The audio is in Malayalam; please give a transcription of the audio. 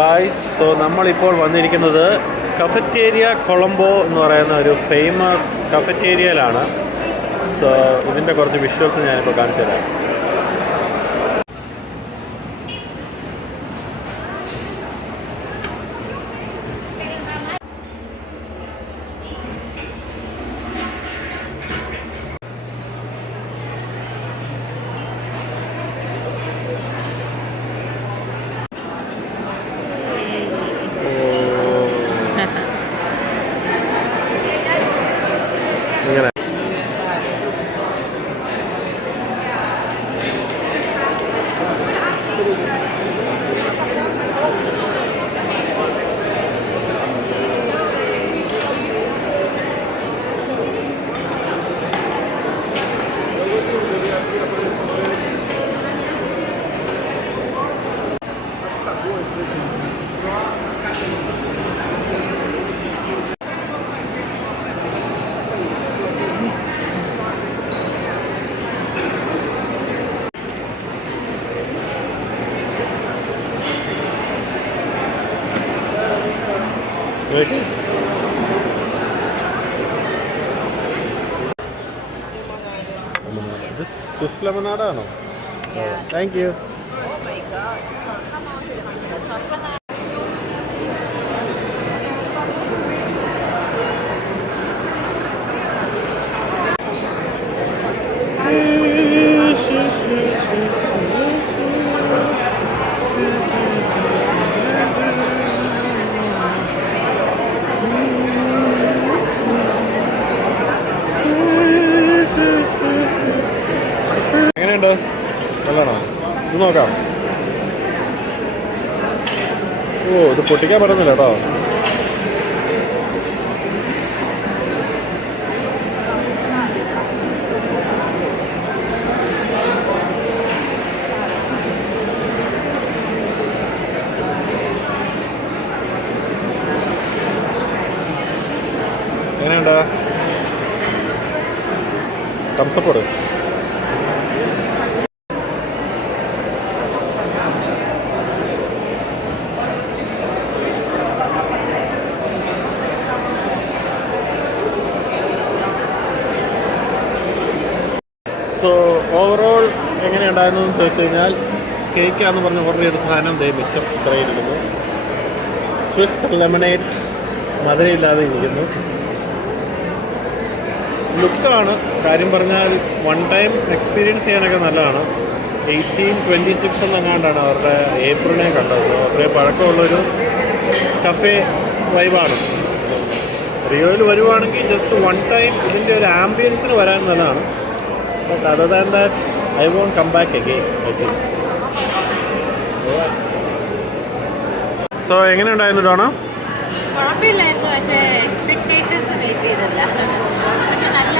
ഗായ്സ്, സോ നമ്മളിപ്പോൾ വന്നിരിക്കുന്നത് കഫറ്റേരിയ കൊളംബോ എന്ന് പറയുന്ന ഒരു ഫേമസ് കഫറ്റേരിയയിലാണ്. സോ ഇതിൻ്റെ കുറച്ച് വിഷ്വൽസ് ഞാനിപ്പോൾ കാണിച്ചു തരാം. ഇങ്ങനെ സ്വിസ് ലെമണാഡാണോ? Thank you. എങ്ങനെയുണ്ട്? നല്ലതാണോ? ഇത് നോക്കാം. ഓ, ഇത് പൊട്ടിക്കാൻ പറ്റുന്നില്ല കേട്ടോ. എങ്ങനെയുണ്ട്? തംസപ്പോട്. സോ ഓവറോൾ എങ്ങനെയുണ്ടായിരുന്നു എന്ന് ചോദിച്ചു കഴിഞ്ഞാൽ, കേക്കാന്ന് പറഞ്ഞ് ഓർഡർ ചെയ്ത സാധനം മിച്ചം ഇത്രയിരിക്കുന്നു. സ്വിസ് ലെമണേഡ് മധുരയില്ലാതെ ഇരിക്കുന്നു. ലുക്കാണ് കാര്യം പറഞ്ഞാൽ വൺ ടൈം എക്സ്പീരിയൻസ് ചെയ്യാനൊക്കെ നല്ലതാണ്. 1826 എന്നെങ്ങാണ്ടാണ് അവരുടെ ഏപ്രിലിനെ കണ്ടത്. അത്രയും പഴക്കമുള്ളൊരു കഫേ വൈബാണ്. റിയോയിൽ വരുവാണെങ്കിൽ ജസ്റ്റ് വൺ ടൈം ഇതിൻ്റെ ഒരു ആംബിയൻസിന് വരാൻ നല്ലതാണ്. But other than that, I won't come back again, I think. So, എങ്ങനെയുണ്ടായിരുന്നു ഡോണ? കുഴപ്പമില്ലായിരുന്നു, പക്ഷേ എക്സ്പെക്ടേഷൻസ് മീറ്റ് ചെയ്തില്ല. പക്ഷെ നല്ല